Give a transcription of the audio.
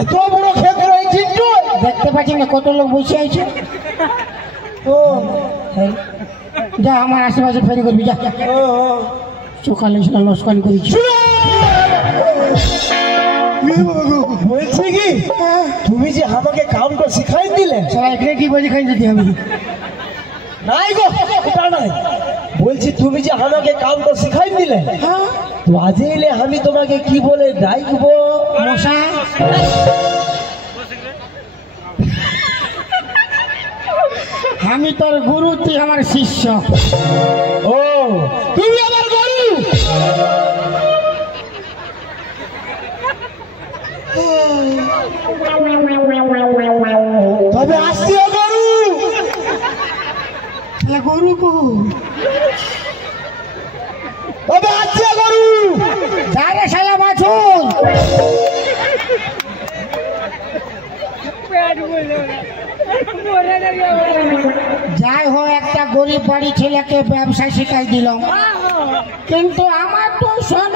এত বড় ক্ষেত্র এই চিন্টু দেখতে পাচ্ছি না কত লোক বসে আছে। ও যা আমার আশেপাশে ফেরি করবি যা। সকালে সেটা লস্কান করেছি। বলছি কি তুমি যে আমাকে কামটা শিখাই দিলে সবাই এখানে কি বলছি খাই দিতে হবে নাই গো ওটা নাই বলছি তুমি যে আমাকে কামটা শিখাই দিলে তো আজ এলে আমি তোমাকে কি বলে ডাকবো মশা। আমি তোর গুরু তুই আমার শিষ্য। ও তুমি আমার গুরু তবে আসছিও গরু গরু কো তবে আসছিও গরু যা রে শালা বাছুর। যাই হোক একটা গরিব বাড়ি ছেলেকে ব্যবসা শিখাই দিলাম কিন্তু আমার তো সব